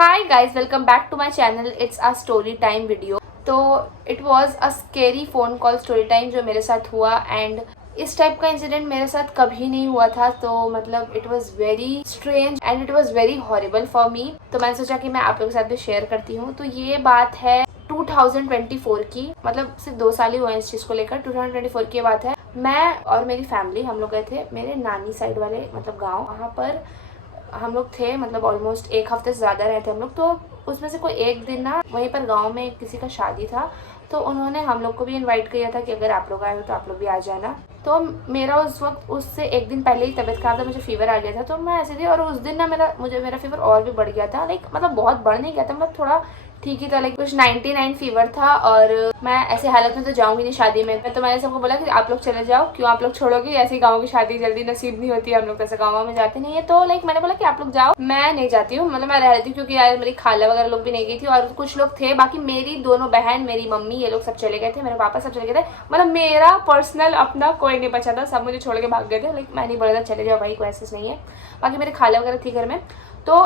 Hi guys, welcome back to my channel. It's a story time video. तो it was a scary phone call story time जो मेरे साथ हुआ, and इस type का incident मेरे साथ कभी नहीं हुआ था। तो मतलब it was very strange and it was very horrible for me. तो मैंने सोचा कि मैं आप लोगों के साथ भी शेयर करती हूँ। तो ये बात है 2024 की, मतलब सिर्फ 2 साल ही हुए इस चीज़ को लेकर। 2024 की बात है। मैं और मेरी फैमिली, हम लोग गए थे मेरे नानी साइड वाले मतलब गाँव। वहाँ पर हम लोग थे, मतलब ऑलमोस्ट 1 हफ्ते से ज़्यादा रहे थे हम लोग। तो उसमें से कोई एक दिन ना वहीं पर गांव में किसी का शादी था, तो उन्होंने हम लोग को भी इनवाइट किया था कि अगर आप लोग आए हो तो आप लोग भी आ जाना। तो मेरा उस वक्त उससे एक दिन पहले ही तबीयत खराब था, मुझे फीवर आ गया था। तो मैं ऐसे थी, और उस दिन ना मेरा फीवर और भी बढ़ गया था। लाइक मतलब बहुत बढ़ नहीं गया था, मतलब थोड़ा ठीक ही था। लाइक कुछ 99 फीवर था, और मैं ऐसे हालत में तो जाऊंगी नहीं शादी में। तो मैंने सबको बोला कि आप लोग चले जाओ, क्यों आप लोग छोड़ोगे, ऐसी गाँव की शादी जल्दी नसीब नहीं होती, हम लोग तो ऐसे गाँव में जाते नहीं है। तो लाइक मैंने बोला कि आप लोग जाओ, मैं नहीं जाती हूँ। मतलब मैं रह रही थी क्योंकि यार मेरी खाला वगैरह लोग भी नहीं गई थी, और कुछ लोग थे बाकी। मेरी दोनों बहन, मेरी मम्मी, ये लोग सब चले गए थे, मेरे पापा सब चले गए थे। मतलब मेरा पर्सनल अपना कोई नहीं बचा था, सब मुझे छोड़ के भाग गए थे। लाइक मैं नहीं बोला था चले जाओ भाई, कोई ऐसा नहीं है। बाकी मेरी खाला वगैरह थी घर में। तो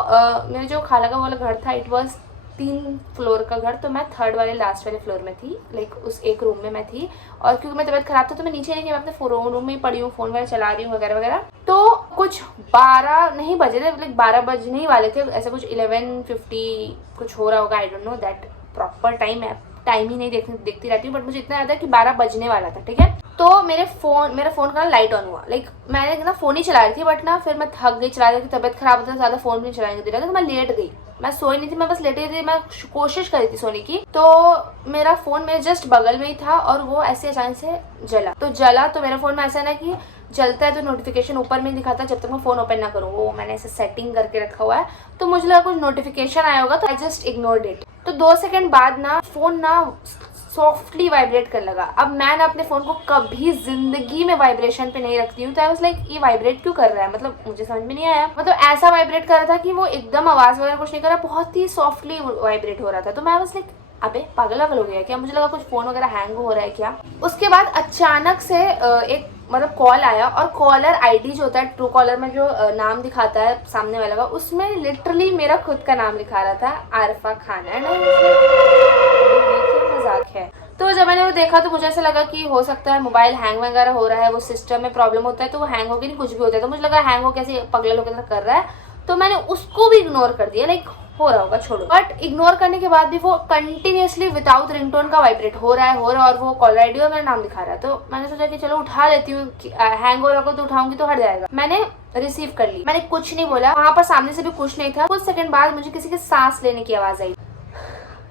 मेरे जो खाला का वाला घर था, इट वॉज 3 फ्लोर का घर। तो मैं 3rd वाले लास्ट वाले फ्लोर में थी, लाइक उस एक रूम में मैं थी। और क्योंकि मैं तबीयत खराब था तो मैं नीचे नहीं गई, मैं अपने रूम में ही पड़ी हूँ, फ़ोन वगैरह चला रही हूँ वगैरह वगैरह। तो कुछ 12 नहीं बजे थे, लाइक 12 बजने ही वाले थे, ऐसा कुछ 11:50 कुछ हो रहा होगा। I don't know that proper time ही नहीं देखती रहती हूँ, बट मुझे इतना याद है कि 12 बजने वाला था, ठीक है। तो मेरा फ़ोन का लाइट ऑन हुआ। लाइक मैंने ना फ़ोन ही चला रही थी, बट ना फिर मैं थक गई चला रही थी, तबीयत खराब होता, ज़्यादा फ़ोन भी नहीं चलाने दे रहा था। तो मैं लेट गई, मैं सोई नहीं थी, मैं बस लेटी थी। मैं कोशिश करी थी सोने की। तो मेरा फ़ोन मेरे जस्ट बगल में ही था, और वो ऐसे अचानक से जला। तो मेरे फ़ोन में ऐसा ना कि जलता है तो नोटिफिकेशन ऊपर में दिखाता जब तक मैं फ़ोन ओपन ना करूँ। वो मैंने ऐसे सेटिंग करके रखा हुआ है। तो मुझे लगा कुछ नोटिफिकेशन आया होगा, तो आई जस्ट इग्नोर्ड इट। तो 2 सेकंड बाद ना फ़ोन ना सॉफ्टली वाइब्रेट करने लगा। अब मैं ना अपने फ़ोन को कभी जिंदगी में वाइब्रेशन पे नहीं रखती हूँ। तो आई वाज लाइक ये वाइब्रेट क्यों कर रहा है, मतलब मुझे समझ में नहीं आया। मतलब ऐसा वाइब्रेट कर रहा था कि वो एकदम आवाज़ वगैरह कुछ नहीं कर रहा, बहुत ही सॉफ्टली वाइब्रेट हो रहा था। तो मैं वाज लाइक अबे पागल हो गया क्या, मुझे लगा कुछ फ़ोन वगैरह हैंग हो रहा है क्या। उसके बाद अचानक से एक मतलब कॉल आया, और कॉलर आईडी जो होता है ट्रू कॉलर में जो नाम दिखाता है सामने वाला का, उसमें लिटरली मेरा खुद का नाम लिखा रहा था, आरफा खान। एंड मजाक है। तो जब मैंने वो देखा तो मुझे ऐसा लगा कि हो सकता है मोबाइल हैंग वगैरह हो रहा है, वो सिस्टम में प्रॉब्लम होता है, तो वो हैंग होगी नहीं, कुछ भी होता है। तो मुझे लगा हैंग हो कैसे पगले लोग कर रहा है। तो मैंने उसको भी इग्नोर कर दिया, लाइक हो रहा होगा छोड़ो। बट इग्नोर करने के बाद भी वो कंटिन्यूसली विदाउट रिंगटोन का वाइब्रेट हो रहा है, और वो कॉलर आईडी और मेरा नाम दिखा रहा है। तो मैंने सोचा कि चलो उठा लेती हूँ, हैंग हो रहा होगा तो उठाऊंगी तो हट जाएगा। मैंने रिसीव कर ली, मैंने कुछ नहीं बोला। वहां पर सामने से भी कुछ नहीं था। कुछ सेकंड बाद मुझे किसी के सांस लेने की आवाज आई।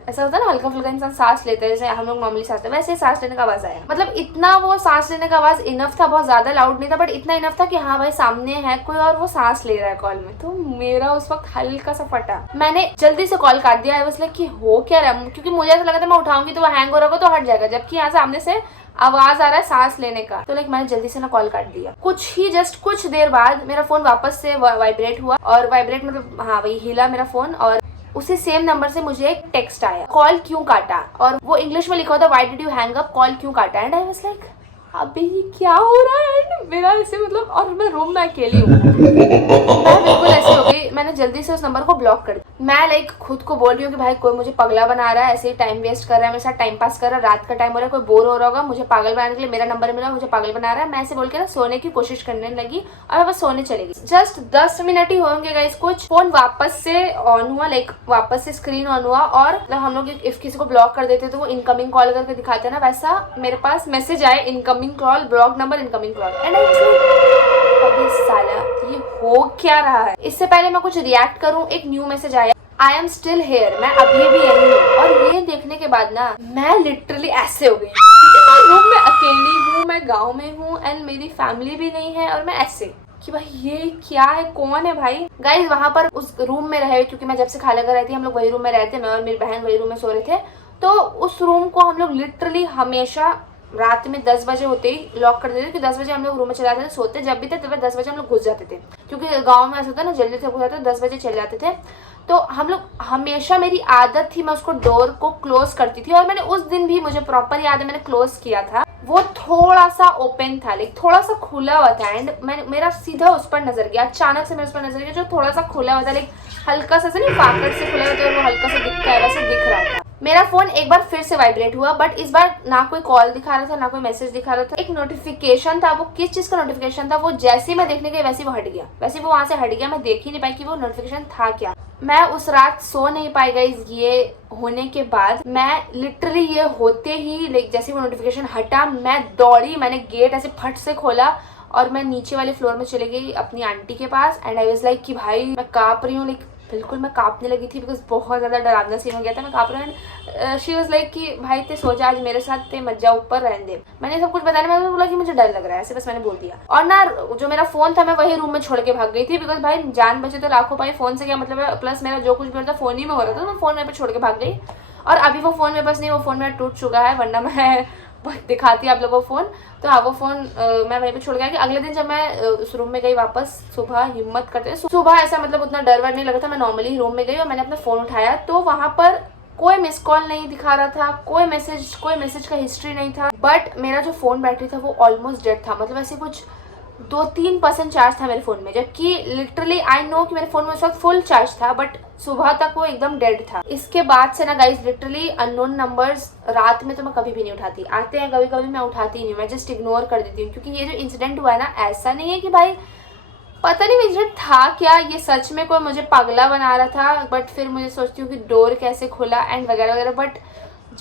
ऐसा होता है ना, हल्का फुल्का इंसान सांस लेता है, जैसे हम लोग नॉर्मली सांस लेते हैं, वैसे सांस लेने का आवाज आया। मतलब इतना वो सांस लेने का आवाज इनफ था, बहुत ज्यादा लाउड नहीं था, बट इतना इनफ था कि हाँ भाई सामने है कोई और वो सांस ले रहा है कॉल में। तो मेरा उस वक्त हल्का सा फटा। मैंने जल्दी से कॉल काट दिया। आई वाज लाइक कि हो क्या रहा है, क्योंकि मुझे ऐसा लगा था मैं उठाऊंगी तो वो हैंग हो रहा होगा तो हट जाएगा, जबकि यहाँ सामने से आवाज आ रहा है सांस लेने का। तो लाइक मैंने जल्दी से ना कॉल काट दिया। कुछ देर बाद मेरा फोन वापस से वाइब्रेट हुआ, और वाइब्रेट मतलब हाँ वही हिला मेरा फोन, और उसी सेम नंबर से मुझे एक टेक्स्ट आया, कॉल क्यों काटा। और वो इंग्लिश में लिखा होता, why did you hang up, call क्यों काटा। एंड आई वाज लाइक अबे ये क्या हो रहा है। एंड मेरा ऐसे मतलब, और मैं रूम में अकेली हूँ, मैं बिल्कुल ऐसी हो गई। मैंने जल्दी से उस नंबर को ब्लॉक कर दिया। मैं लाइक खुद को बोल रही हूँ कि भाई कोई मुझे पगला बना रहा है, ऐसे ही टाइम वेस्ट कर रहा है मेरे साथ, टाइम पास कर रहा है, रात का टाइम हो रहा है, कोई बोर हो रहा होगा, मुझे पागल बनाने के लिए मेरा नंबर मिला, मुझे पागल बना रहा है। मैं ऐसे बोल के ना सोने की कोशिश करने लगी, और मैं बस सोने चली गई। जस्ट 10 मिनट ही होंगे गाइस कुछ, फोन वापस से ऑन हुआ, लाइक वापस से स्क्रीन ऑन हुआ। और हम लोग इफ किसी को ब्लॉक कर देते तो वो इनकमिंग कॉल करके दिखाते हैं ना, वैसा मेरे पास मैसेज आया, incoming call, block number, incoming call. And अबे साला ये हो क्या रहा है। इससे पहले मैं कुछ रिएक्ट करूं, एक न्यू मैसेज आया, आई एम स्टिल हेयर, मैं अभी भी यही हूँ। और ये देखने के बाद ना मैं लिटरली ऐसे हो गई, क्योंकि मैं रूम में अकेली हूँ, मैं गाँव में हूँ, एंड मेरी फैमिली भी नहीं है, और मैं ऐसे कि भाई ये क्या है, कौन है भाई। गाइज वहां पर उस रूम में रहे, क्योंकि मैं जब से खाला घर आई थी हम लोग वही रूम में रहते, मैं और मेरी बहन वही रूम में सो रहे थे। तो उस रूम को हम लोग लिटरली हमेशा रात में 10 बजे होते ही लॉक कर देते थे, कि 10 बजे हम लोग रूम में चले जाते थे, सोते जब भी थे तब 10 बजे हम लोग घुस जाते थे, क्योंकि गांव में ऐसा होता है ना, जल्दी से घुस जाते थे, 10 बजे चले जाते थे। तो हम लोग हमेशा, मेरी आदत थी, मैं उसको डोर को क्लोज करती थी, और मैंने उस दिन भी, मुझे प्रॉपर याद है, मैंने क्लोज किया था। वो थोड़ा सा ओपन था, लाइक थोड़ा सा खुला हुआ था। एंड मेरा सीधा उस पर नजर गया, अचानक से मेरे उस पर नजर गया जो थोड़ा सा खुला हुआ था, लाइक हल्का सा नहीं फाकड़ से खुला होता है, वो हल्का सा दिखता है, वैसे दिख रहा था। मेरा फोन एक बार फिर से वाइब्रेट हुआ, बट इस बार ना कोई कॉल दिखा रहा था ना कोई मैसेज दिखा रहा था। एक नोटिफिकेशन था, वो किस चीज का नोटिफिकेशन था, वो जैसे ही मैं देखने गई वैसे ही वो हट गया, वैसे वो वहां से हट गया। मैं देख ही नहीं पाई कि वो नोटिफिकेशन था क्या। मैं उस रात सो नहीं पाई गाइस। ये होने के बाद मैं लिटरली ये होते ही लाइक जैसे वो नोटिफिकेशन हटा, मैं दौड़ी, मैंने गेट ऐसे फट से खोला और मैं नीचे वाले फ्लोर में चली गई अपनी आंटी के पास। एंड आई वाज लाइक कि भाई मैं कांप रही हूँ, लाइक बिल्कुल मैं कांपने लगी थी बिकॉज बहुत ज़्यादा डरावना सीन हो गया था, मैं कांप रही हूँ। शी वाज लाइक कि भाई ते सो जा आज मेरे साथ, ते मत जा ऊपर रहने दे। मैंने सब कुछ बताया, मैंने बोला कि मुझे डर लग रहा है, ऐसे बस मैंने बोल दिया। और ना जो मेरा फोन था मैं वही रूम में छोड़ के भाग गई थी बिकॉज भाई जान बचे तो लाखों पाई, फोन से क्या मतलब है। प्लस मेरा जो कुछ भी होता फोन ही में हो रहा था, तो मैं फोन मेरे पे छोड़ के भाग गई। और अभी वो फोन मेरे पास नहीं, वो फोन मेरा टूट चुका है, वरना मैं दिखाती आप लोगों को फोन। तो हाँ वो फोन मैं वहीं पे छोड़ गया कि अगले दिन जब मैं उस रूम में गई वापस सुबह, हिम्मत करते सुबह ऐसा मतलब उतना डर वर नहीं लगा था। मैं नॉर्मली रूम में गई और मैंने अपना फोन उठाया तो वहां पर कोई मिस कॉल नहीं दिखा रहा था, कोई मैसेज का हिस्ट्री नहीं था। बट मेरा जो फोन बैटरी था वो ऑलमोस्ट डेड था, मतलब ऐसे कुछ 2-3% चार्ज था मेरे फोन में, जबकि लिटरली आई नो कि मेरे फोन में उस वक्त फुल चार्ज था, बट सुबह तक वो एकदम डेड था। इसके बाद से ना गाइस लिटरली अननोन नंबर्स रात में तो मैं कभी भी नहीं उठाती। आते हैं कभी कभी, मैं उठाती ही नहीं, मैं जस्ट इग्नोर कर देती हूँ। क्योंकि ये जो इंसिडेंट हुआ है ना, ऐसा नहीं है कि भाई पता नहीं इंसिडेंट था क्या, ये सच में कोई मुझे पागला बना रहा था। बट फिर मुझे सोचती हूँ कि डोर कैसे खुला एंड वगैरह वगैरह। बट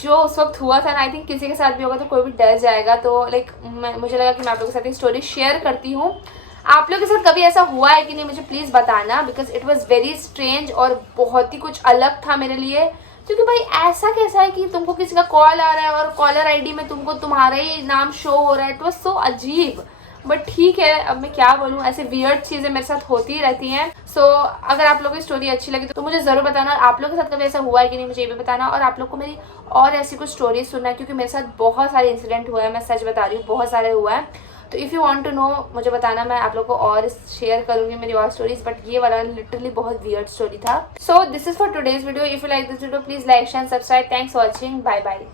जो उस वक्त हुआ था ना, आई थिंक किसी के साथ भी होगा तो कोई भी डर जाएगा। तो लाइक मुझे लगा कि मैं आप लोगों के साथ एक स्टोरी शेयर करती हूँ। आप लोगों के साथ कभी ऐसा हुआ है कि नहीं मुझे प्लीज़ बताना, because it was very strange और बहुत ही कुछ अलग था मेरे लिए। क्योंकि भाई ऐसा कैसा है कि तुमको किसी का कॉल आ रहा है और कॉलर आईडी में तुमको तुम्हारा ही नाम शो हो रहा है। इट वॉज सो अजीब, बट ठीक है, अब मैं क्या बोलूँ, ऐसे वियर्ड चीज़ें मेरे साथ होती ही रहती हैं। सो अगर आप लोगों की स्टोरी अच्छी लगी तो मुझे ज़रूर बताना। आप लोगों के साथ कभी ऐसा हुआ है कि नहीं मुझे ये भी बताना। और आप लोग को मेरी और ऐसी कुछ स्टोरी सुनना है, क्योंकि मेरे साथ बहुत सारे इंसिडेंट हुए हैं, मैं सच बता रही हूँ, बहुत सारे हुआ है। तो if you want to know मुझे बताना, मैं आप लोग को और शेयर करूंगी मेरी और स्टोरीज। बट ये वाला लिटरली बहुत वियर्ड स्टोरी था। So this is for today's video. If you like this video please like share subscribe. Thanks for watching, bye bye.